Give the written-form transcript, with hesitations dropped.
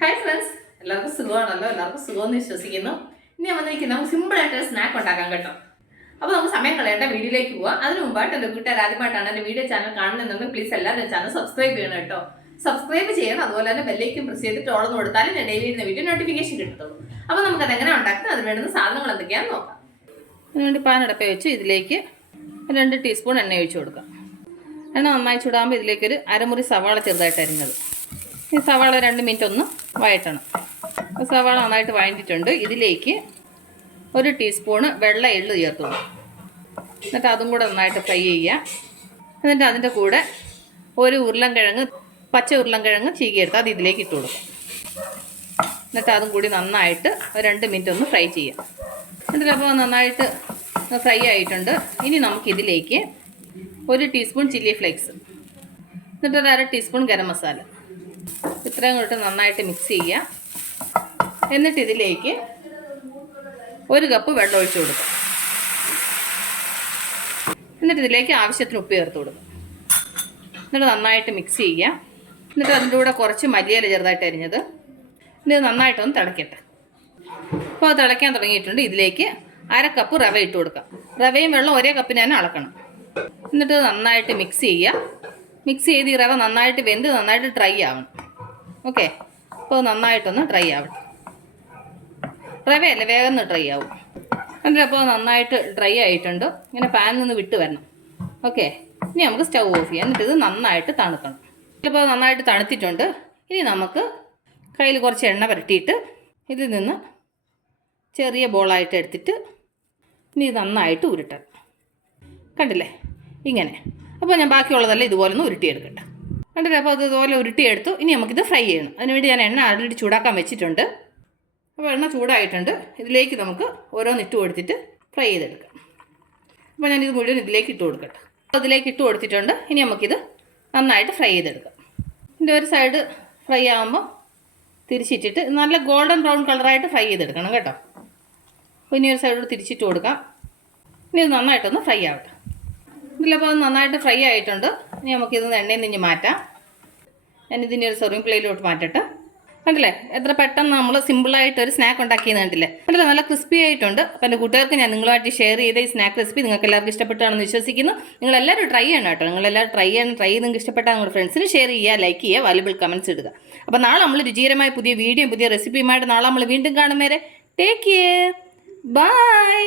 Hi friends, എല്ലാവർക്കും സുഖമാണല്ലോ. എല്ലാവർക്കും സുഖമെന്ന് വിശ്വസിക്കുന്നു. ഇനി വന്നിരിക്കുന്ന നമുക്ക് സിമ്പിളായിട്ട് സ്നാക്ക് ഉണ്ടാക്കാൻ കേട്ടോ. അപ്പോൾ നമുക്ക് സമയം കളയേണ്ട വീഡിയോയിലേക്ക് പോവാം. അതിന് മുമ്പായിട്ട് എൻ്റെ വീട്ടുകാർ ആദ്യമായിട്ടാണ് എൻ്റെ വീഡിയോ ചാനൽ കാണുന്നതെങ്കിൽ പ്ലീസ് എല്ലാവരും ചാനൽ സബ്സ്ക്രൈബ് ചെയ്യണം കേട്ടോ. സബ്സ്ക്രൈബ് ചെയ്യണം, അതുപോലെ തന്നെ ബെല്ലേക്കും പ്രസ് ചെയ്തിട്ട് ഓളന്ന് കൊടുത്താലും ഞാൻ ഡെയിലി ഇടുന്ന വീഡിയോ നോട്ടിഫിക്കേഷൻ കിട്ടുള്ളൂ. അപ്പോൾ നമുക്കത് എങ്ങനെ ഉണ്ടാക്കുന്നത്, അതിന് വേണ്ടുന്ന സാധനങ്ങൾ എന്തൊക്കെയാണെന്ന് നോക്കാം. അതിനുവേണ്ടി പാൻ അടപ്പ വെച്ച് ഇതിലേക്ക് 2 ടീസ്പൂൺ എണ്ണ ഒഴിച്ച് കൊടുക്കാം. എണ്ണ നന്നായി ചൂടാകുമ്പോൾ ഇതിലേക്കൊരു അരമുറി സവാള ചെറുതായിട്ട് അരിഞ്ഞത്. ഈ സവാള 2 മിനിറ്റ് ഒന്ന് വഴറ്റണം. സവാള നന്നായിട്ട് വഴറ്റിയിട്ടുണ്ട്. ഇതിലേക്ക് 1 ടീസ്പൂണ് വെള്ള എള്ള് ചേർത്ത് കൊടുക്കും. എന്നിട്ട് അതും കൂടെ നന്നായിട്ട് ഫ്രൈ ചെയ്യുക. എന്നിട്ട് അതിൻ്റെ കൂടെ ഒരു ഉരുളൻകിഴങ്ങ്, പച്ച ഉരുളൻകിഴങ്ങ് ചീകിയെടുത്ത് അത് ഇതിലേക്ക് ഇട്ട് കൊടുക്കും. എന്നിട്ട് അതും കൂടി നന്നായിട്ട് 2 മിനിറ്റ് ഒന്ന് ഫ്രൈ ചെയ്യാം. എന്നിട്ട് അപ്പോൾ നന്നായിട്ട് ഫ്രൈ ആയിട്ടുണ്ട്. ഇനി നമുക്കിതിലേക്ക് 1 ടീസ്പൂൺ ചില്ലി ഫ്ലേക്സ്, എന്നിട്ട് 1/2 ടീസ്പൂൺ ഗരം മസാല, ഇത്രയും കൂട്ട് നന്നായിട്ട് മിക്സ് ചെയ്യുക. എന്നിട്ട് ഇതിലേക്ക് 1 കപ്പ് വെള്ളം ഒഴിച്ച് കൊടുക്കുക. എന്നിട്ട് ഇതിലേക്ക് ആവശ്യത്തിന് ഉപ്പ് ചേർത്ത് കൊടുക്കുക. എന്നിട്ട് നന്നായിട്ട് മിക്സ് ചെയ്യുക. എന്നിട്ട് അതിൻ്റെ കൂടെ കുറച്ച് മല്ലിയില ചെറുതായിട്ട് അരിഞ്ഞത്. ഇത് നന്നായിട്ടൊന്ന് തിളക്കട്ടെ. അപ്പോൾ അത് തിളയ്ക്കാൻ തുടങ്ങിയിട്ടുണ്ട്. ഇതിലേക്ക് 1/2 കപ്പ് റവ ഇട്ട് കൊടുക്കാം. റവയും വെള്ളം ഒരേ കപ്പിന് തന്നെ അളക്കണം. എന്നിട്ട് നന്നായിട്ട് മിക്സ് ചെയ്യുക. മിക്സ് ചെയ്ത് ഈ റവ നന്നായിട്ട് വെന്ത് നന്നായിട്ട് ഡ്രൈ ആവണം. ഓക്കെ, അപ്പോൾ നന്നായിട്ടൊന്ന് ഡ്രൈ ആവണം. റവയല്ലേ വേഗം ഡ്രൈ ആവും. എന്നിട്ട് അപ്പോൾ നന്നായിട്ട് ഡ്രൈ ആയിട്ടുണ്ട്. ഇങ്ങനെ പാനിൽ നിന്ന് വിട്ട് വരണം. ഓക്കെ, ഇനി നമുക്ക് സ്റ്റൗ ഓഫ് ചെയ്യാം. എന്നിട്ട് ഇത് നന്നായിട്ട് തണുക്കണം. ഇപ്പോൾ നന്നായിട്ട് തണുത്തിട്ടുണ്ട്. ഇനി നമുക്ക് കയ്യിൽ കുറച്ച് എണ്ണ പുരട്ടിയിട്ട് ഇതിൽ നിന്ന് ചെറിയ ബോളായിട്ട് എടുത്തിട്ട് ഇനി ഇത് നന്നായിട്ട് ഉരുട്ടണം. കണ്ടില്ലേ ഇങ്ങനെ. അപ്പോൾ ഞാൻ ബാക്കിയുള്ളതെല്ലാം ഇതുപോലെ ഒന്ന് ഉരുട്ടിയെടുക്കട്ടെ. കണ്ടില്ലേ, അപ്പോൾ അത് ഇതുപോലെ ഉരുട്ടിയെടുത്തു. ഇനി നമുക്കിത് ഫ്രൈ ചെയ്യണം. അതിനുവേണ്ടി ഞാൻ എണ്ണ ആൾറെഡി ചൂടാക്കാൻ വെച്ചിട്ടുണ്ട്. അപ്പോൾ എണ്ണ ചൂടായിട്ടുണ്ട്. ഇതിലേക്ക് നമുക്ക് ഓരോന്ന് ഇട്ട് കൊടുത്തിട്ട് ഫ്രൈ ചെയ്തെടുക്കാം. അപ്പോൾ ഞാനിത് മുഴുവൻ ഇതിലേക്ക് ഇട്ട് കൊടുക്കട്ടെ. അതിലേക്ക് ഇട്ട് കൊടുത്തിട്ടുണ്ട്. ഇനി നമുക്കിത് നന്നായിട്ട് ഫ്രൈ ചെയ്തെടുക്കാം. ഇതിൻ്റെ ഒരു സൈഡ് ഫ്രൈ ആകുമ്പോൾ തിരിച്ചിട്ടിട്ട് നല്ല ഗോൾഡൻ ബ്രൗൺ കളറായിട്ട് ഫ്രൈ ചെയ്തെടുക്കണം കേട്ടോ. അപ്പോൾ ഇനി ഒരു സൈഡോട് തിരിച്ചിട്ട് കൊടുക്കാം. ഇനി ഇത് നന്നായിട്ടൊന്ന് ഫ്രൈ ആവട്ടെ. ഇതിലപ്പോൾ അത് നന്നായിട്ട് ഫ്രൈ ആയിട്ടുണ്ട്. ഇനി നമുക്കിത് എണ്ണയിൽ നിന്ന് മാറ്റാം. ഞാനിതിൻ്റെ ഒരു സെർവിങ് പ്ലേറ്റിലോട്ട് മാറ്റട്ടെ. കണ്ടില്ലേ എത്ര പെട്ടെന്ന് നമ്മൾ സിമ്പിളായിട്ട് ഒരു സ്നാക്ക് ഉണ്ടാക്കിയെന്ന് കണ്ടില്ലേ. കണ്ടില്ലേ നല്ല ക്രിസ്പി ആയിട്ടുണ്ട്. അപ്പോൾ എൻ്റെ കൂട്ടുകാർക്ക് ഞാൻ നിങ്ങളുമായിട്ട് ഷെയർ ചെയ്ത ഈ സ്നാക്ക് റെസിപ്പി നിങ്ങൾക്ക് എല്ലാവർക്കും ഇഷ്ടപ്പെട്ടാണെന്ന് വിശ്വസിക്കുന്നു. നിങ്ങളെല്ലാവരും ട്രൈ ചെയ്യണം കേട്ടോ. നിങ്ങളെല്ലാവരും ട്രൈ ചെയ്ത് നിങ്ങൾക്ക് ഇഷ്ടപ്പെട്ടാൽ നിങ്ങളുടെ ഫ്രണ്ട്സിന് ഷെയർ ചെയ്യുക, ലൈക്ക് ചെയ്യുക, വാല്യുബിൾ കമൻറ്റ്സ് ഇടുക. അപ്പോൾ നാളെ നമ്മൾ രുചികരമായ പുതിയ വീഡിയോയും പുതിയ റെസിപ്പിയുമായിട്ട് നാളെ നമ്മൾ വീണ്ടും കാണും വരെ ടേക്ക് കെയർ. ബൈ.